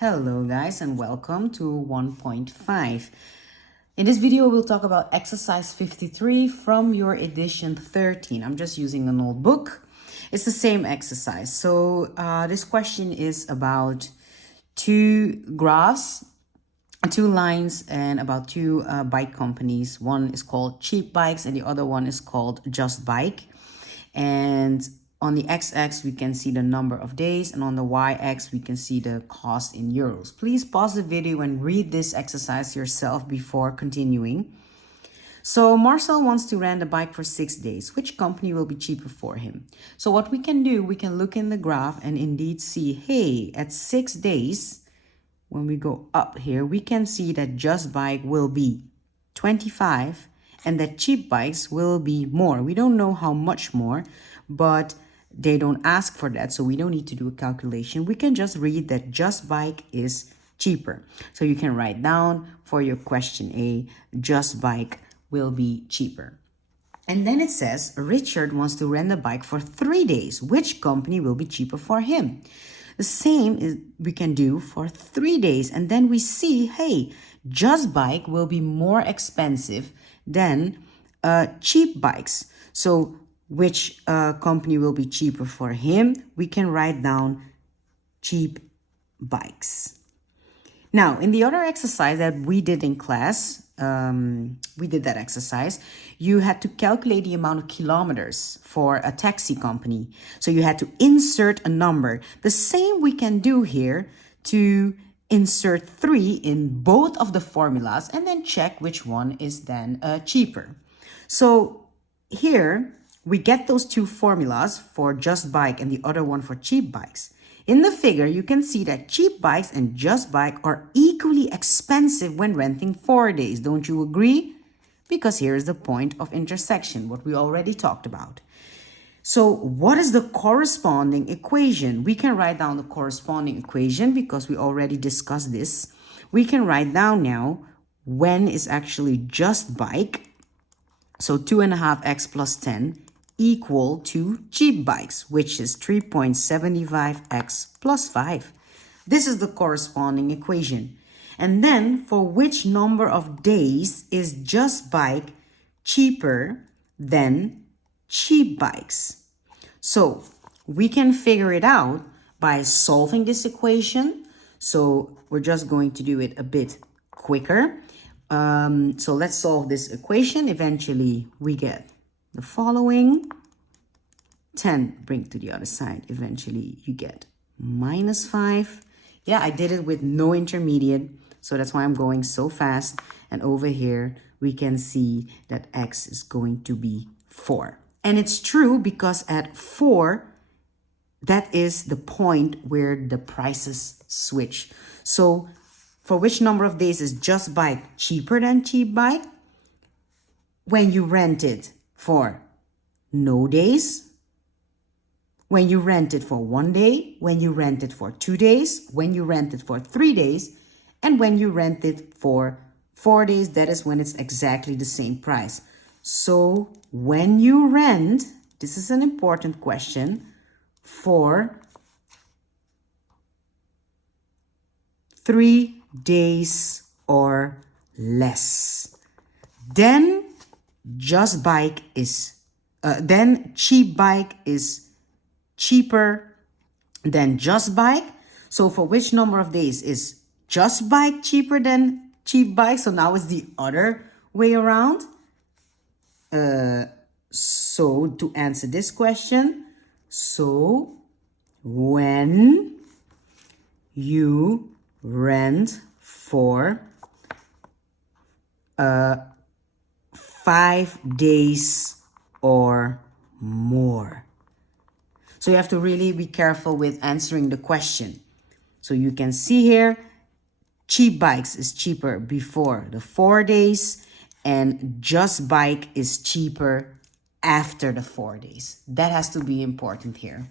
Hello guys and welcome to 1.5. In this video we'll talk about exercise 53 from your edition 13. I'm just using an old book. It's the same exercise. So this question is about two graphs, two lines, and about two bike companies. One is called Cheap Bikes and the other one is called Just Bike. And on the x-axis, we can see the number of days, and on the y-axis, we can see the cost in euros. Please pause the video and read this exercise yourself before continuing. So Marcel wants to rent a bike for 6 days. Which company will be cheaper for him? So what we can do, we can look in the graph and indeed see, hey, at 6 days, when we go up here, we can see that Just Bike will be 25 and that Cheap Bikes will be more. We don't know how much more, but they don't ask for that, so we don't need to do a calculation. We can just read that Just Bike is cheaper. So you can write down for your question A, Just Bike will be cheaper. And then it says, Richard wants to rent a bike for 3 days. Which company will be cheaper for him? The same is we can do for 3 days. And then we see, hey, Just Bike will be more expensive than Cheap Bikes. So which company will be cheaper for him? We can write down Cheap Bikes. Now, in the other exercise that we did in class, we did that exercise, you had to calculate the amount of kilometers for a taxi company. So you had to insert a number. The same we can do here to insert 3 in both of the formulas and then check which one is then cheaper. So here we get those two formulas for Just Bike and the other one for Cheap Bikes. In the figure, you can see that Cheap Bikes and Just Bike are equally expensive when renting 4 days. Don't you agree? Because here's the point of intersection, what we already talked about. So what is the corresponding equation? We can write down the corresponding equation because we already discussed this. We can write down now when is actually Just Bike. So 2.5x plus 10 equal to Cheap Bikes, which is 3.75x plus 5. This is the corresponding equation. And then for which number of days is Just Bike cheaper than Cheap Bikes? So we can figure it out by solving this equation. So we're just going to do it a bit quicker. So let's solve this equation. Eventually we get the following. 10 bring to the other side. Eventually you get minus 5. Yeah, I did it with no intermediate. So that's why I'm going so fast. And over here, we can see that x is going to be 4. And it's true because at 4, that is the point where the prices switch. So for which number of days is Just Bike cheaper than Cheap Bike? When you rent it for no days, when you rent it for 1 day, when you rent it for 2 days, when you rent it for 3 days, and when you rent it for 4 days, that is when it's exactly the same price. So when you rent, this is an important question, for 3 days or less, then Just Bike is, then Cheap Bike is cheaper than Just Bike. So for which number of days is Just Bike cheaper than Cheap Bike? So now it's the other way around. So to answer this question, so when you rent for 5 days or more. So you have to really be careful with answering the question. So you can see here, Cheap Bikes is cheaper before the 4 days and Just Bike is cheaper after the 4 days. That has to be important here.